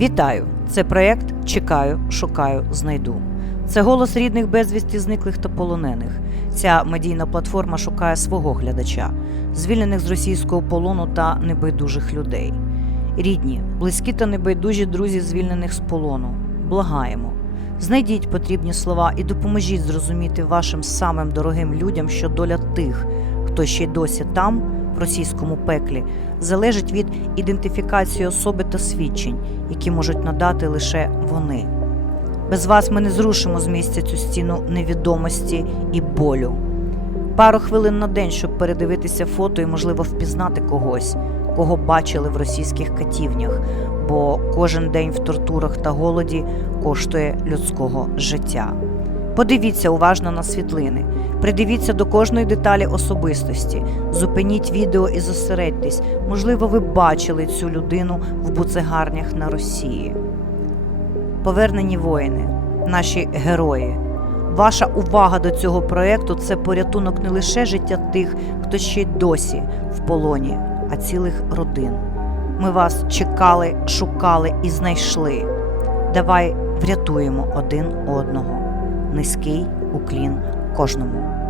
Вітаю! Це проєкт Чекаю, шукаю, знайду. Це голос рідних безвісті зниклих та полонених. Ця медійна платформа шукає свого глядача, звільнених з російського полону та небайдужих людей. Рідні, близькі та небайдужі друзі звільнених з полону. Благаємо. Знайдіть потрібні слова і допоможіть зрозуміти вашим самим дорогим людям, що доля тих, хто ще й досі там, російському пеклі, залежить від ідентифікації особи та свідчень, які можуть надати лише вони. Без вас ми не зрушимо з місця цю стіну невідомості і болю. Пару хвилин на день, щоб передивитися фото і, можливо, впізнати когось, кого бачили в російських катівнях, бо кожен день в тортурах та голоді коштує людського життя. Подивіться уважно на світлини, придивіться до кожної деталі особистості, зупиніть відео і зосередьтесь. Можливо, ви бачили цю людину в буцегарнях на Росії. Повернені воїни, наші герої. Ваша увага до цього проєкту це порятунок не лише життя тих, хто ще й досі в полоні, а цілих родин. Ми вас чекали, шукали і знайшли. Давай врятуємо один одного. Низький уклін кожному.